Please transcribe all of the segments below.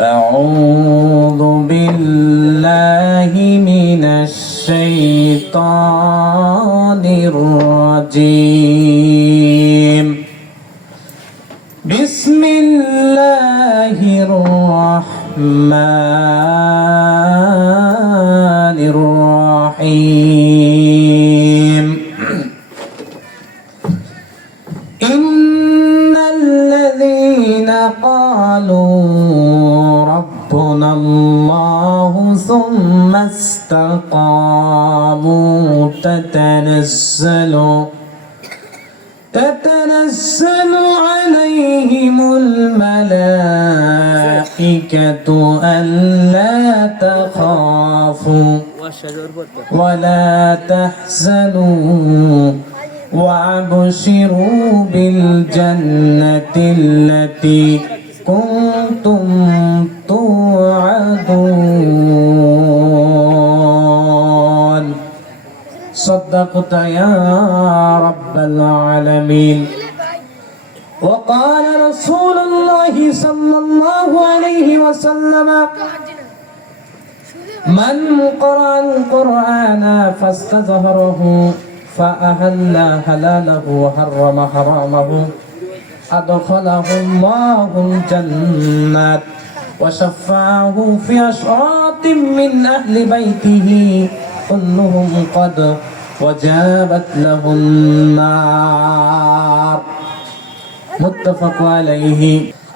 أعوذ بالله من الشيطان الرجيم بسم الله الرحمن الرحيم إن الذين قالوا ربنا الله ثم استقاموا تتنزل عليهم الملائكة ألا تخافوا ولا تحزنوا وأبشروا بالجنة التي كنتم توعدون صدقت يا رب العالمين. وقال رسول الله صلى الله عليه وسلم من قرأ القرآن فاستظهره فأهل حلاله وحرم حرامه أدخله الله الجنة وشفعه في عشرات من أهل بيته كلهم قد وجابت له النار মুত্তাফাক আলাইহি।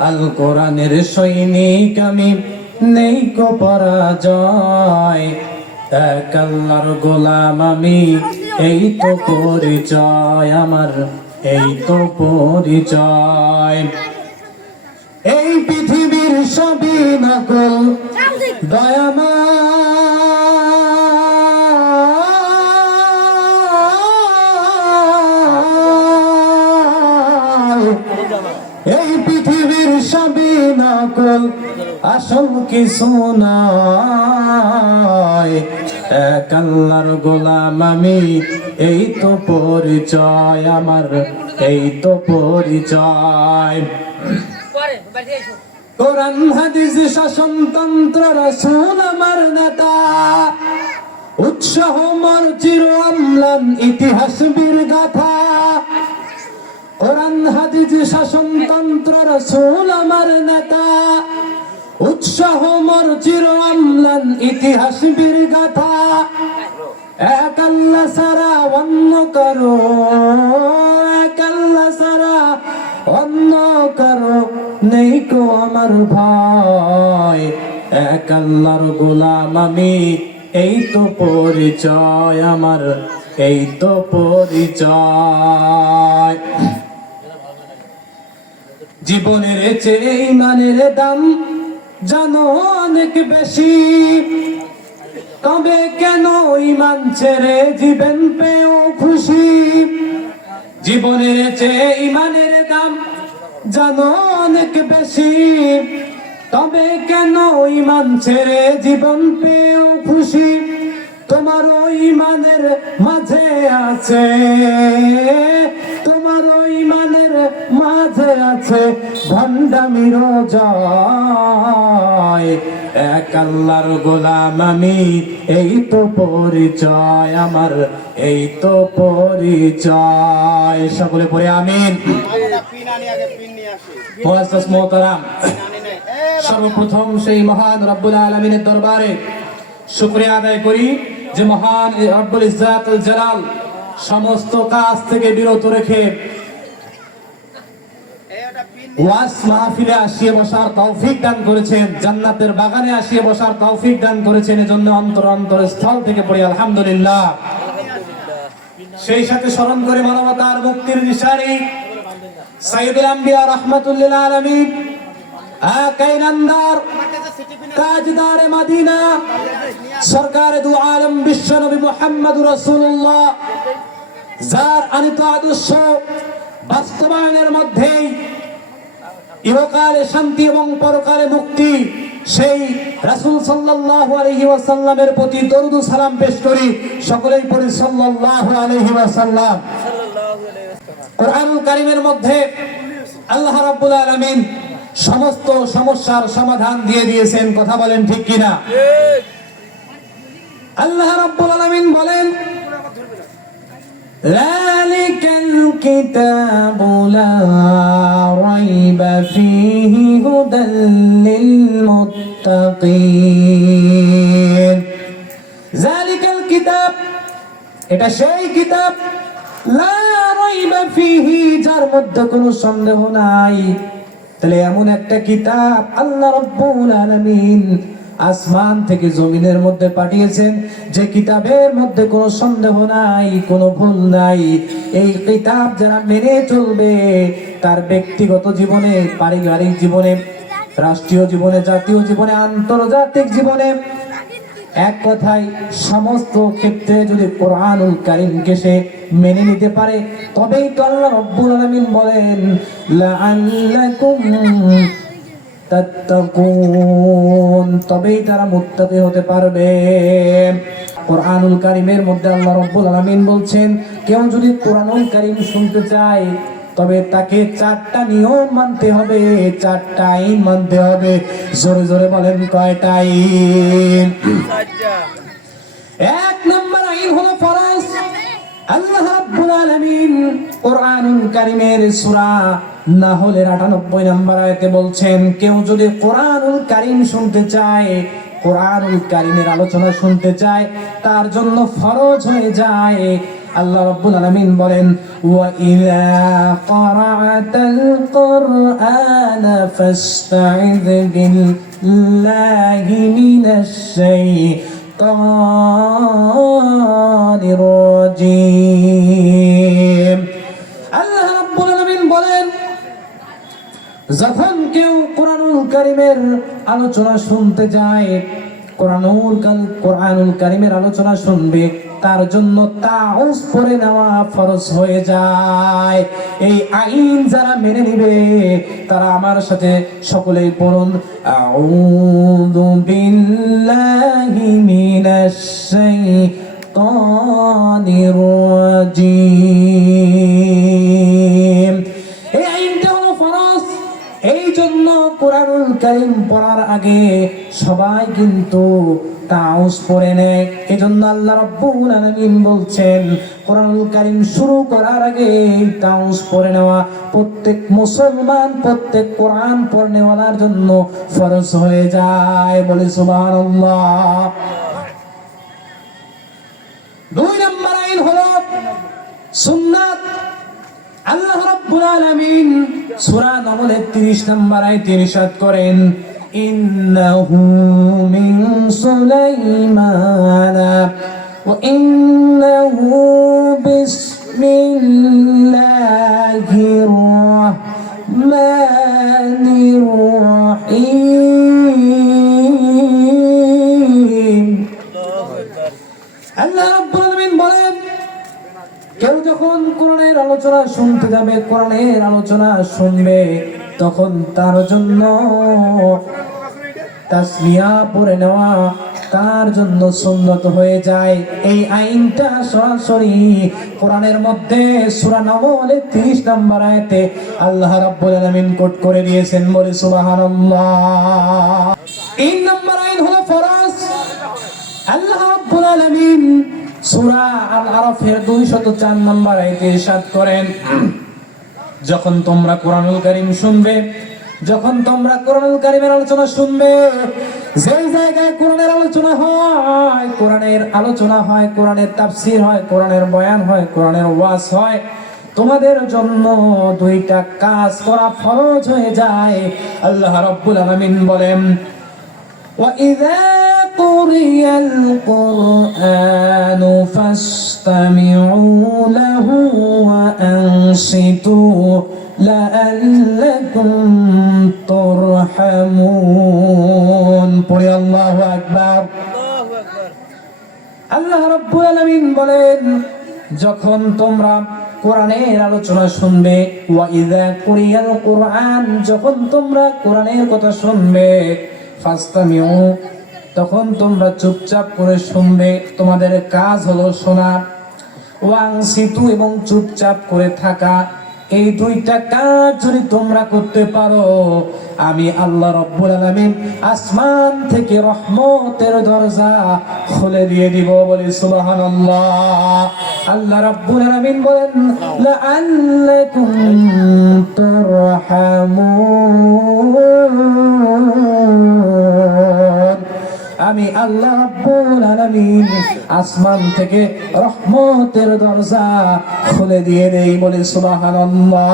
আল কোরআনের সৈনিক আমি নেই কো পরাজয়, এক আল্লাহর গোলাম আমি এই তো পরিচয় আমার, এই তো পরিচয়। এই পৃথিবীর সবই নকল দয়াময়, এই পৃথিবীর সবই নকল আসল কিছু নয়, এক আল্লাহর গোলাম আমি এই তো পরিচয় আমার, এই তো পরিচয়। কোরআন হাদিস শাসনতন্ত্র রাসূল আমার নেতা, উৎসাহ মোর চির অম্লান ইতিহাস বীর গাথা। কোরআন হাদিস শাসনতন্ত্র রাসূল আমার নেতা, উৎসাহ মোর চির অম্লান ইতিহাস বীর গাথা। এক আল্লাহ ছাড়া অন্য কারো, এক আল্লাহ ছাড়া অন্য কারো নেই কো আমার ভয়, এক আল্লাহর গোলাম আমি এই তো পরিচয় আমার, এই তো পরিচয়। জীবনের চেয়ে ইমানের দাম জানো অনেক বেশি, তবে কেন ইমান ছেড়ে জীবন পেও খুশি। জীবনের চেয়ে ইমানের দাম জানো অনেক বেশি, তবে কেন ইমান ছেড়ে জীবন পেও খুশি। তোমার ইমানের মাঝে আছে, তোমার ইমানের মাঝে আছে ভণ্ডামির জয়, এক আল্লাহর গোলাম আমি এই তো পরিচয় আমার, এই তো পরিচয়। সকলে পড়ে আমিন। মুআজ্জাজ মুহতারাম, সর্বপ্রথম সেই মহান রব্বুল আলামিনের দরবারে শুকরিয়া আদায় করি যে মহান রব্বুল ইজ্জাতুল জালাল সমস্ত কাজ থেকে বিরত রেখে ওয়াজ মাহফিলে আসিয়ে বসার তৌফিক দান করেছেন, জান্নাতের বাগানে আসিয়ে বসার তৌফিক দান করেছেন। এজন্য অন্তর স্থল থেকে পড়ি আলহামদুলিল্লাহ। সেই সাথে স্মরণ করে মানবতার মুক্তির দিশারি সাইয়্যিদুল আম্বিয়া রাহমাতুল লিল আলামিন, আকাইনান্দার তাজদারে মদিনা সরকারে দু আলম বিশ্ব নবী মুহাম্মদুর রাসূলুল্লাহ, যার আনিত আদর্শ বাস্তবায়নের মধ্যেই ইহকালে শান্তি এবং পরকালে মুক্তি, সেই রাসূল সাল্লাল্লাহু আলাইহি ওয়াসাল্লামের প্রতি দরুদ ও সালাম পেশ করি। সকলেই পড়ি সাল্লাল্লাহু আলাইহি ওয়াসাল্লাম। কোরআনুল কারীমের মধ্যে আল্লাহ রাব্বুল আলামিন সমস্ত সমস্যার সমাধান দিয়ে দিয়েছেন। কথা বলেন ঠিক কিনা? আল্লাহ রাব্বুল আলামিন বলেন, যালিকাল কিতাবু লা রাইবা ফীহি হুদাল লিল মুত্তাকিন। যালিকাল কিতাব, এটা সেই কিতাব, লা রাইবা ফীহি, যার মধ্যে কোনো সন্দেহ নাই। তাহলে এমন একটা কিতাব আল্লাহ রাব্বুল আলামিন আসমান থেকে জমিনের মধ্যে পাঠিয়েছেন, যে কিতাবের মধ্যে কোনো সন্দেহ নাই, কোনো ভুল নাই। এই কিতাব যারা মেনে চলবে, তার ব্যক্তিগত জীবনে, পারিবারিক জীবনে, রাষ্ট্রীয় জীবনে, জাতীয় জীবনে, আন্তর্জাতিক জীবনে, এক কথায় সমস্ত ক্ষেত্রে যদি কোরআনুল কারীমকে সে মেনে নিতে পারে, তবেই তো আল্লাহ রাব্বুল আলামিন বলেন লাআল্লাকুম তাত্তাকুন, তবেই তারা মুত্তাকি হতে পারবে। কোরআনুল কারীমের মধ্যে আল্লাহ রাব্বুল আলামিন বলছেন, কেউ যদি কোরআনুল কারীম শুনতে চায়, তবে তাকে 4টা নিয়ম মানতে হবে, 4টা আইন মানতে হবে। জোরে জোরে বলেন, কয়টা আইন? 4টা। 1 নম্বর আইন হলো ফরজ। আল্লাহ রাব্বুল আলামিন কোরআনুল কারীমের সূরা নাহলের 98 নম্বর আয়াতে বলছেন, কেউ যদি কোরআনুল কারীম শুনতে চায়, কোরআনুল কারীমের আলোচনা শুনতে চায়, তার জন্য ফরজ হয়ে যায়। আল্লাহ রাব্বুল আলামিন বলেন, ওয়া ইযা ক্বারা'তাল কুরআনা ফাসতা'iয বিল্লাহি মিনাশ শাইতানির রাজীম। আল্লাহ রাব্বুল আলামিন বলেন, যখন কেউ কোরআনুল কারীমের আলোচনা শুনতে যায়, কোরআনুল কারীমের আলোচনা শুনবে, তার জন্য তাউজ পড়ে নেওয়া ফরজ হয়ে যায়। এই আইন যারা মেনে নিবে, তারা আমার সাথে সকলেই পড়ুন, আউযু বিল্লাহি মিনাশ শাইতানির রাজীম। এই আইনটা হলো ফরজ। এই জন্য কোরআনুল কারীম পড়ার আগে সবাই কিন্তু তাউজ পড়ে নেয়। এজন্য আল্লাহ রাব্বুল আলামিন বলছেন, কোরআনুল কারীম শুরু করার আগে তাউজ পড়ে নেওয়া প্রত্যেক মুসলমান, প্রত্যেক কোরআন পড়নেওয়ালার জন্য ফরজ হয়ে যায়। বলে সুবহানাল্লাহ। 2 নম্বর আইন হলো সুন্নাত। আল্লাহ রাব্বুল আলামিন সূরা নাহলের 30 নম্বর আয়াতে ইরশাদ করেন, ইন্নাহু মিন সুলাইমানা ওয়া ইন্নাহু বিসমিল্লাহির রাহমানির রাহিম। আল্লাহ রাব্বুল আলামিন বলেন, কেউ যখন কোরআনের আলোচনা শুনতে যাবে, কোরআনের আলোচনা শুনবে, তখন তার জন্য তাসমিয়া পড়ে নেওয়া তার জন্য সুন্নত হয়ে যায়। এই আইনটা সরাসরি কোরআনের মধ্যে সূরা নাহলের 30 নম্বর আয়াতে আল্লাহ রাব্বুল আলামিন কোট করে দিয়েছেন। বলে সুবহানাল্লাহ। 3 নম্বর আইন হলো ফরজ। আল্লাহ রাব্বুল আলামিন সূরা আল আরাফের 204 নম্বর আয়াতে ইরশাদ করেন, যখন তোমরা কোরআনুল কারীম শুনবে, যখন তোমরা কোরআনুল কারীমের আলোচনা শুনবে, যেই জায়গায় কোরআনের আলোচনা হয়, কোরআনের আলোচনা হয়, কোরআনের তাফসীর হয়, কোরআনের বয়ান হয়, কোরআনের ওয়াজ হয়, তোমাদের জন্য 2টা কাজ করা ফরজ হয়ে যায়। আল্লাহ রাব্বুল আলামিন বলেন, وَإِذَا قُرِئَ الْقُرْآنُ فَاسْتَمِعُوا لَهُ وَأَنصِتُوا لَعَلَّكُمْ تُرْحَمُونَ। পড়ি আল্লাহু আকবার। আল্লাহ রাব্বুল আলামিন বলেন, যখন তোমরা কোরআনের আলোচনা শুনবে, ওয়াইযা কুরিয়াল কুরআন, যখন তোমরা কোরআনের কথা শুনবে, ফাস্তামিউ, তখন তোমরা চুপচাপ করে শুনবে, তোমাদের কাজ হলো শোনা। ওয়াংসিতু, এবং চুপচাপ করে থাকা। এই দুইটা কাজ যদি তোমরা করতে পারো, আমি আল্লাহ রাব্বুল আলামিন আসমান থেকে রহমতের দরজা খুলে দিয়ে দিব। বলি সুবহানাল্লাহ। আল্লাহ রাব্বুল আলামিন বলেন লাআল্লাকুম তুরহামুন। আমি আল্লাহ রাব্বুল আলামিন আসমান থেকে রহমতের দরজা খুলে দিয়ে দেই। বলি সুবহানাল্লাহ।